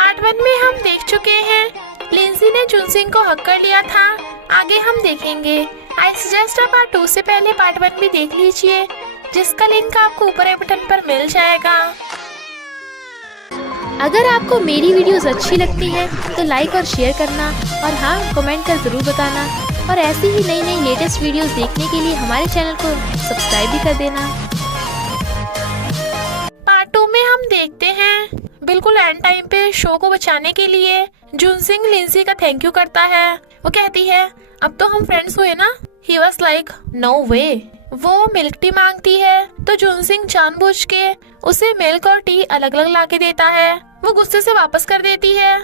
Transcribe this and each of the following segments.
Part 1 में हम देख चुके हैं लिंजी ने जुनसिंग को हक कर लिया था। आगे हम देखेंगे। आई सजेस्ट आप पार्ट 2 से पहले पार्ट 1 भी देख लीजिए, जिसका लिंक आपको ऊपर आई बटन पर मिल जाएगा। अगर आपको मेरी वीडियोस अच्छी लगती है तो लाइक और शेयर करना, और हाँ, कमेंट कर ज़रूर बताना। और ऐसी ही नई नई लेटेस्ट वीडियोस देखने के लिए हमारे चैनल को सब्सक्राइब भी कर देना। पार्ट 2 में हम देखते हैं बिल्कुल एंड टाइम पे शो को बचाने के लिए जुनसिंग लिंजी का थैंक यू करता है। वो कहती है अब तो हम फ्रेंड्स हुए ना। ही वाज लाइक नो वे। वो मिल्क टी मांगती है तो जुनसिंग जानबूझ के उसे मिल्क और टी अलग अलग ला के देता है। वो गुस्से से वापस कर देती है,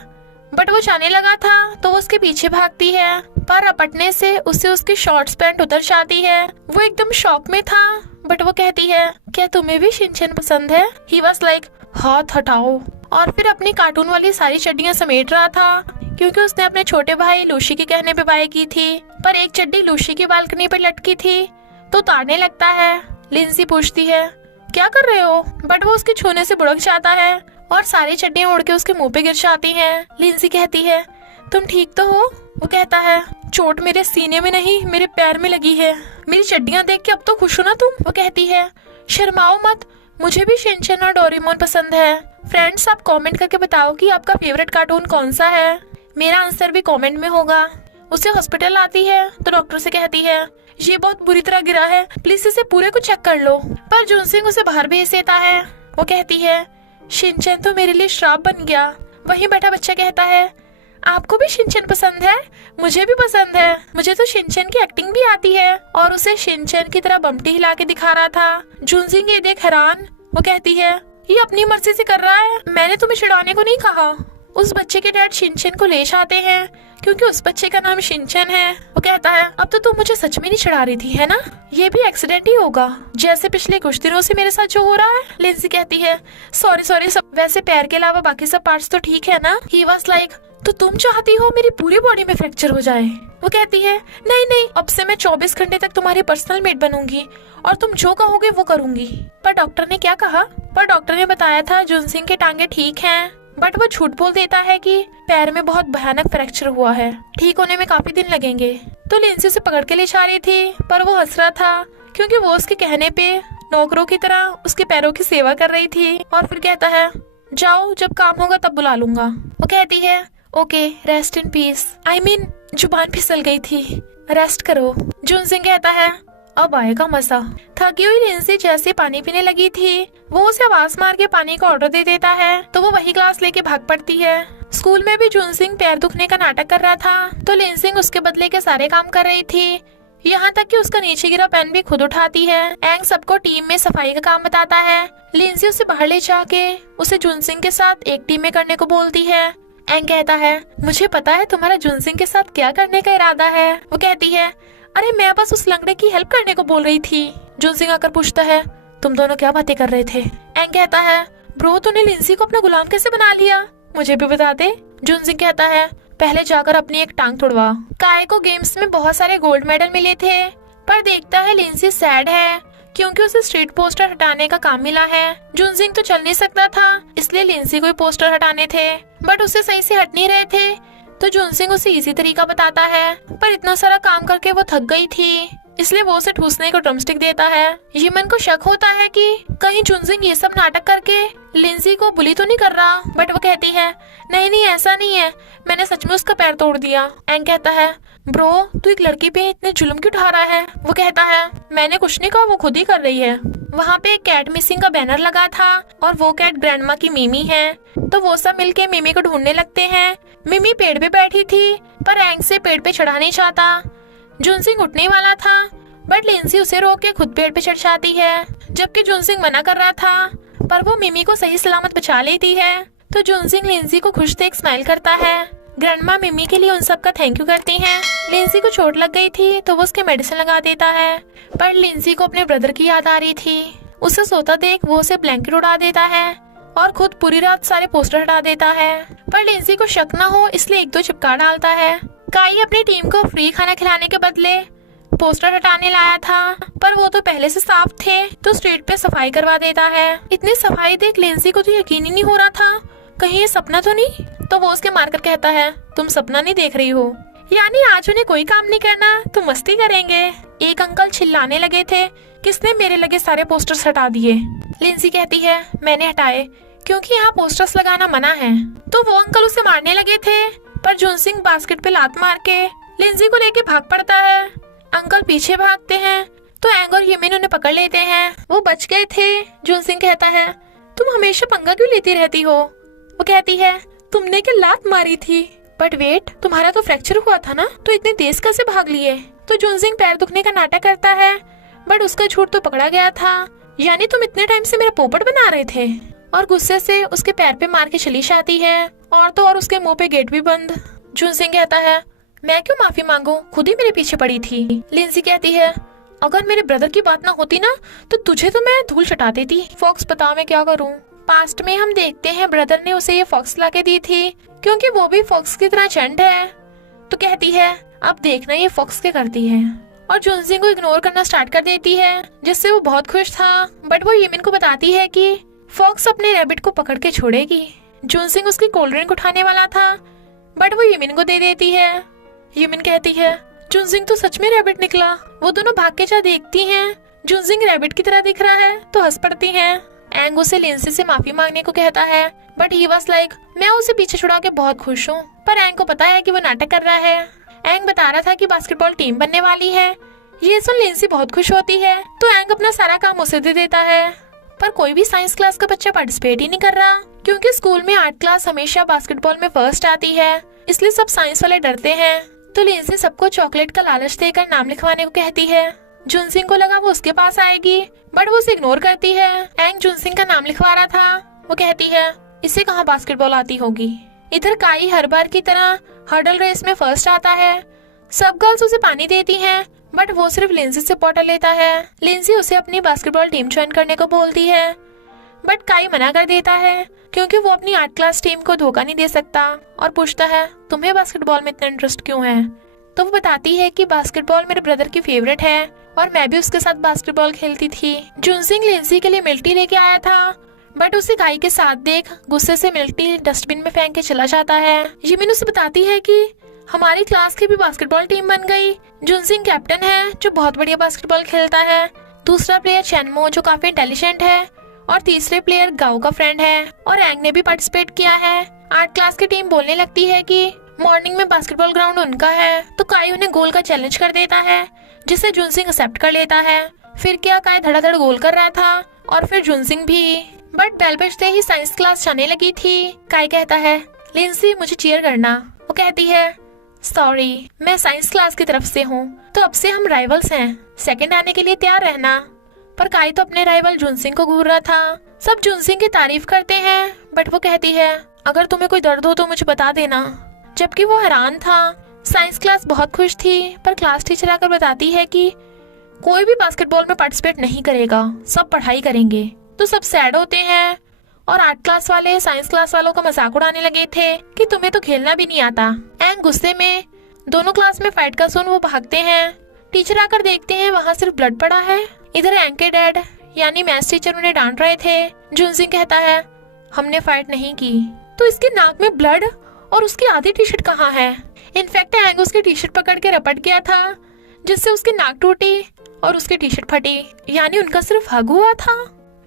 बट वो जाने लगा था तो वो उसके पीछे भागती है, पर रपटने से उसे उसकी शॉर्ट्स पैंट उतर जाती है। वो एकदम शॉक में था, बट वो कहती है क्या तुम्हें भी शिनचैन पसंद है? ही वाज लाइक हाथ हटाओ। और फिर अपनी कार्टून वाली सारी चड्डियां समेट रहा था, क्योंकि उसने अपने छोटे भाई लूशी के कहने पे बाय की थी, पर एक चड्डी लूशी की बालकनी पे लटकी थी तो उतारने लगता है। लिंजी पूछती है क्या कर रहे हो, बट वो उसके छूने से बुड़क जाता है और सारी चड्डियां उड़ के उसके मुंह पे गिर जाती हैं। लिंजी कहती है तुम ठीक तो हो? वो कहता है चोट मेरे सीने में नहीं, मेरे पैर में लगी है। मेरी चड्डियां देख के अब तो खुश हो ना तुम? वो कहती है शर्माओ मत, मुझे भी शिनचैन और डोरेमोन पसंद है। फ्रेंड्स, आप कमेंट करके बताओ कि आपका फेवरेट कार्टून कौन सा है। मेरा आंसर भी कमेंट में होगा। उसे हॉस्पिटल आती है तो डॉक्टर से कहती है ये बहुत बुरी तरह गिरा है, प्लीज इसे पूरे को चेक कर लो। पर जुनसिंग उसे बाहर भेज देता है। वो कहती है शिनचैन तो मेरे लिए श्राप बन गया। वहीं बैठा बच्चा कहता है आपको भी शिनचैन पसंद है? मुझे भी पसंद है। मुझे तो शिनचैन की एक्टिंग भी आती है। और उसे शिनचैन की तरह बमटी हिला के दिखा रहा था। जुनसिंग ये देख हैरान। वो कहती है ये अपनी मर्जी से कर रहा है, मैंने तुम्हें चिढ़ाने को नहीं कहा। उस बच्चे के डैड शिनचैन को ले जाते हैं, क्योंकि उस बच्चे का नाम शिनचैन है। वो कहता है अब तो तुम मुझे सच में नहीं चिढ़ा रही थी, है ना? ये भी एक्सीडेंट ही होगा, जैसे पिछले कुछ दिनों से मेरे साथ जो हो रहा है। लिंजी कहती है सॉरी सॉरी, सब वैसे पैर के अलावा बाकी सब पार्ट्स तो ठीक है ना? ही वाज लाइक तो तुम चाहती हो मेरी पूरी बॉडी में फ्रैक्चर हो जाए? वो कहती है नहीं नहीं, अब से मैं 24 घंटे तक तुम्हारी पर्सनल मेट बनूंगी और तुम जो कहोगे वो करूंगी। पर डॉक्टर ने क्या कहा? पर डॉक्टर ने बताया था जुनसिंग के टांगे ठीक हैं, बट वो झूठ बोल देता है कि पैर में बहुत भयानक फ्रैक्चर हुआ है, ठीक होने में काफी दिन लगेंगे। तो लिंजी उसे पकड़ के ले जा रही थी, पर वो हंस रहा था, क्योंकि वो उसके कहने पे नौकरों की तरह उसके पैरों की सेवा कर रही थी। और फिर कहता है जाओ, जब काम होगा तब बुला लूंगा। वो कहती है okay, rest in peace. I mean जुबान फिसल गई थी, रेस्ट करो। जुनसिंग कहता है अब आएगा मजा। थकी हुई लिंजी जैसे पानी पीने लगी थी, वो उसे आवाज मार के पानी का ऑर्डर दे देता है, तो वो वही ग्लास लेके भाग पड़ती है। स्कूल में भी जुनसिंग पैर दुखने का नाटक कर रहा था, तो लिंजिंग उसके बदले के सारे काम कर रही थी, यहाँ तक कि उसका नीचे गिरा पेन भी खुद उठाती है। एंग सबको टीम में सफाई का काम बताता है। लिंजी उसे बाहर ले जाके उसे जुनसिंग के साथ एक टीम में करने को बोलती है। एंग कहता है मुझे पता है तुम्हारा जुनसिंग के साथ क्या करने का इरादा है। वो कहती है अरे मैं बस उस लंगड़े की हेल्प करने को बोल रही थी। जुनसिंग आकर पूछता है तुम दोनों क्या बातें कर रहे थे? एंग कहता है ब्रो, तूने लिंजी को अपना गुलाम कैसे बना लिया, मुझे भी बता दे। जुनसिंग कहता है पहले जाकर अपनी एक टांग तोड़वा। काए को गेम्स में बहुत सारे गोल्ड मेडल मिले थे, पर देखता है लिंजी सैड है, क्योंकि उसे स्ट्रीट पोस्टर हटाने का काम मिला है। जुनसिंग तो चल नहीं सकता था, इसलिए लिंजी को ही पोस्टर हटाने थे, बट उसे सही से हट नहीं रहे थे। तो जुनसिंग उसे इजी तरीका बताता है, पर इतना सारा काम करके वो थक गई थी, इसलिए वो उसे ठूसने को ड्रमस्टिक देता है। यमन को शक होता है कि कहीं जुनसिंग ये सब नाटक करके लिंजी को बुली तो नहीं कर रहा, बट वो कहती है नहीं नहीं ऐसा नहीं है, मैंने सच में उसका पैर तोड़ दिया। एंग कहता है ब्रो, तू एक लड़की पे इतने जुल्म क्यों उठा रहा है? वो कहता है मैंने कुछ नहीं कहा, वो खुद ही कर रही है। वहाँ पे एक कैट मिसिंग का बैनर लगा था, और वो कैट ग्रैंडमा की मिमी है, तो वो सब मिलके मिमी को ढूंढने लगते हैं। मिमी पेड़ पे बैठी थी, पर एंग से पेड़ पे चढ़ा नहीं चाहता। जुनसिंग उठने वाला था, बट लिंजी उसे रोक के खुद पेड़ पे चढ़ जाती है, जबकि जुनसिंग मना कर रहा था, पर वो मिमी को सही सलामत बचा लेती है। तो जुनसिंग लिंजी को खुश देख स्माइल करता है। ग्रैंडमा मिमी के लिए उन सब का थैंक यू करती हैं। लिंजी को चोट लग गई थी, तो वो उसके मेडिसिन लगा देता है, पर लिंजी को अपने ब्रदर की याद आ रही थी। उसे सोता देख वो उसे ब्लैंकेट उड़ा देता है, और खुद पूरी रात सारे पोस्टर हटा देता है। पर लिंजी को शक न हो, इसलिए एक दो चिपका डालता है। काई अपनी टीम को फ्री खाना खिलाने के बदले पोस्टर हटाने लाया था, पर वो तो पहले से साफ थे, तो स्ट्रीट पे सफाई करवा देता है। इतनी सफाई देख लिंजी को तो यकीन ही नहीं हो रहा था। कहीं ये सपना तो नहीं? तो वो उसके मारकर कहता है, तुम सपना नहीं देख रही हो, यानी आज उन्हें कोई काम नहीं करना तो मस्ती करेंगे। एक अंकल चिल्लाने लगे थे, किसने मेरे लगे सारे पोस्टर्स हटा दिए? लिंसी कहती है, मैंने हटाए क्योंकि यहाँ पोस्टर्स लगाना मना है। तो वो अंकल उसे मारने लगे थे, पर जुनसिंग बास्केट पे लात मार के लिंसी को लेके भाग पड़ता है। अंकल पीछे भागते हैं तो एंग और यमिन उन्हें पकड़ लेते हैं। वो बच गए थे। जुनसिंग कहता है, तुम हमेशा पंगा क्यों लेती रहती हो? वो कहती है, तुमने क्या लात मारी थी? बट वेट, तुम्हारा तो फ्रैक्चर हुआ था ना, तो इतने तेज कैसे भाग लिए? तो जुनसिंग पैर दुखने का नाटक करता है, बट उसका झूठ तो पकड़ा गया था। यानी तुम इतने टाइम से मेरा पोपट बना रहे थे। और गुस्से से उसके पैर पे मार के चली जाती है, और तो और उसके मुंह पे गेट भी बंद। जुनसिंग कहता है, मैं क्यों माफी मांगू, खुद ही मेरे पीछे पड़ी थी। लिंसी कहती है, अगर मेरे ब्रदर की बात ना होती ना तो तुझे तो मैं धूल चटा देती। फॉक्स बता मैं क्या करूं? पास्ट में हम देखते हैं ब्रदर ने उसे ये फॉक्स लाके दी थी, क्योंकि वो भी फॉक्स की तरह चंड है। तो कहती है, अब देखना ये फॉक्स क्या करती है। और जुनसिंग को इग्नोर करना स्टार्ट कर देती है, जिससे वो बहुत खुश था। बट वो यमिन को बताती है कि फॉक्स अपने रैबिट को पकड़ के छोड़ेगी। जुनसिंग उसकी कोल्ड ड्रिंक उठाने वाला था, बट वो यमिन को दे देती है। यमिन कहती है, जुनसिंग तो सच में रैबिट निकला। वो दोनों भाग के जा देखती हैं, जुनसिंग रैबिट की तरह दिख रहा है, तो हंस पड़ती हैं। एंग उसे लिंसी से माफी मांगने को कहता है, बट ही वाज लाइक, मैं उसे पीछे छुड़ा के बहुत खुश हूँ। पर एंग को पता है कि वो नाटक कर रहा है। एंग बता रहा था कि बास्केटबॉल टीम बनने वाली है। ये सुन लिंसी बहुत खुश होती है, तो एंग अपना सारा काम उसे दे देता है। पर कोई भी साइंस क्लास का बच्चा पार्टिसिपेट ही नहीं कर रहा, क्योंकि स्कूल में आर्ट क्लास हमेशा बास्केटबॉल में फर्स्ट आती है, इसलिए सब साइंस वाले डरते हैं। तो लिंसी सबको चॉकलेट का लालच देकर नाम लिखवाने को कहती है। जुनसिंग को लगा वो उसके पास आएगी, बट वो उसे इग्नोर करती है। एंग जुनसिंग का नाम लिखवा रहा था। वो कहती है, इसे कहाँ बास्केटबॉल आती होगी। इधर काई हर बार की तरह हर्डल रेस में फर्स्ट आता है। सब गर्ल्स उसे पानी देती हैं, बट वो सिर्फ लिंसी से बॉटल लेता है। लिंसी उसे अपनी बास्केटबॉल टीम ज्वाइन करने को बोलती है, बट काई मना कर देता है, क्योंकि वो अपनी आर्ट क्लास टीम को धोखा नहीं दे सकता। और पूछता है, तुम्हें बास्केटबॉल में इतना इंटरेस्ट क्यों है? तो वो बताती है कि बास्केटबॉल मेरे ब्रदर की फेवरेट है, और मैं भी उसके साथ बास्केटबॉल खेलती थी। जुनसिंग लिंसी के लिए मिल्टी लेके आया था, बट उसे काई के साथ देख गुस्से से मिल्टी डस्टबिन में फेंक के चला जाता है। यमिन उसे बताती है कि हमारी क्लास की भी बास्केटबॉल टीम बन गई। जुनसिंग कैप्टन है, जो बहुत बढ़िया बास्केटबॉल खेलता है। दूसरा प्लेयर चैनमो, जो काफी इंटेलिजेंट है, और तीसरे प्लेयर गाओ का फ्रेंड है। और एंग ने भी पार्टिसिपेट किया है। आर्ट क्लास की टीम बोलने लगती है कि मॉर्निंग में बास्केटबॉल ग्राउंड उनका है, तो काई उन्हें गोल का चैलेंज कर देता है, जिसे जुनसिंग एक्सेप्ट कर लेता है। फिर क्या, काई धड़ाधड़ गोल कर रहा था, और फिर जुनसिंग भी। बट बेल बजते ही साइंस क्लास जाने लगी थी। काई कहता है, लिंसी मुझे चीयर करना। वो कहती है, सॉरी, मैं साइंस क्लास की तरफ से हूँ, तो अब से हम राइवल्स हैं, सेकंड आने के लिए तैयार रहना। पर काई तो अपने राइवल जुनसिंग को घूर रहा था। सब जुनसिंग की तारीफ करते हैं, बट वो कहती है, अगर तुम्हें कोई दर्द हो तो मुझे बता देना। जबकि वो हैरान था। साइंस क्लास बहुत खुश थी, पर क्लास टीचर आकर बताती है कि कोई भी बास्केटबॉल में पार्टिसिपेट नहीं करेगा, सब पढ़ाई करेंगे। तो सब सैड होते हैं, और आर्ट क्लास वाले साइंस क्लास वालों का मजाक उड़ाने लगे थे कि तुम्हें तो खेलना भी नहीं आता। एंग गुस्से में दोनों क्लास में फाइट का सुन वो भागते हैं। टीचर आकर देखते हैं वहाँ सिर्फ ब्लड पड़ा है। इधर एंग के डैड यानी मैथ्स टीचर उन्हें डांट रहे थे। जुनसिंग कहता है, हमने फाइट नहीं की। तो इसके नाक में ब्लड, और उसकी आधी टी शर्ट कहाँ है? इनफैक्ट एंग उसकी टी शर्ट पकड़ के रपट गया था, जिससे उसकी नाक टूटी और उसकी टी शर्ट फटी, यानी उनका सिर्फ हग हुआ था।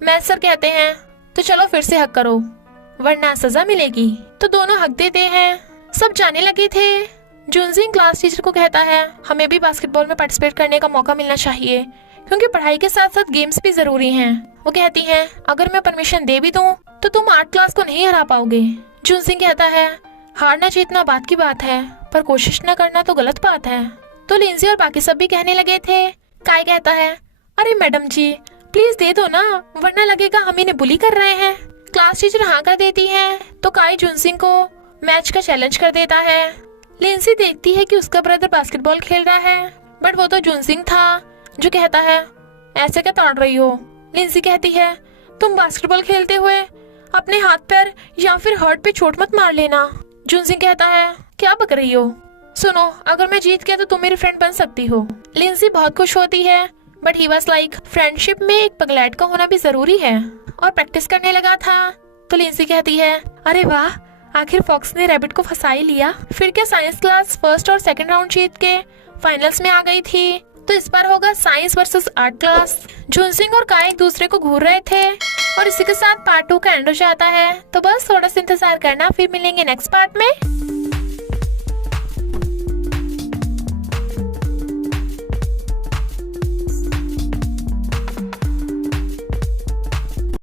मैथ्स सर कहते हैं, तो चलो फिर से हक करो, वरना सजा मिलेगी। तो दोनों हक देते हैं। सब जाने लगे थे। जुनसिंग क्लास टीचर को कहता है, हमें भी बास्केटबॉल में पार्टिसिपेट करने का मौका मिलना चाहिए, क्योंकि पढ़ाई के साथ साथ गेम्स भी जरूरी हैं। वो कहती है, अगर मैं परमिशन दे भी दूं, तो तुम आर्ट क्लास को नहीं हरा पाओगे। जुनसिंग कहता है, हारना जीतना बात की बात है, पर कोशिश न करना तो गलत बात है। तो लिंसी और बाकी सब भी कहने लगे थे। काई कहता है, अरे मैडम जी प्लीज दे दो ना, वरना लगेगा हम इन्हें बुली कर रहे हैं। क्लास टीचर हाँ कर देती है, तो काई जुनसिंग को मैच का चैलेंज कर देता है। लिंसी देखती है कि उसका ब्रदर बास्केटबॉल खेल रहा है, बट वो तो जुनसिंग था, जो कहता है, ऐसे क्या तोड़ रही हो? लिंसी कहती है, तुम बास्केटबॉल खेलते हुए अपने हाथ पैर या फिर हर्ट पे चोट मत मार लेना। जुनसिंग कहता है, क्या बक रही हो? सुनो, अगर मैं जीत गया तो तुम मेरी फ्रेंड बन सकती हो। लिंसी बहुत खुश होती है, but he was like, friendship में एक पगलैट का होना भी जरूरी है। और प्रैक्टिस करने लगा था। तो लिंसी कहती है, अरे वाह, आखिर फॉक्स ने रैबिट को फंसा ही लिया। फिर क्या साइंस क्लास फर्स्ट और सेकंड राउंड जीत के फाइनल्स में आ गई थी। तो इस बार होगा साइंस वर्सेस आर्ट क्लास। झुनसिंग और काय एक दूसरे को घूर रहे थे और इसी के साथ पार्ट 2 का एंड हो जाता है। तो बस थोड़ा सा इंतजार करना, फिर मिलेंगे नेक्स्ट पार्ट में।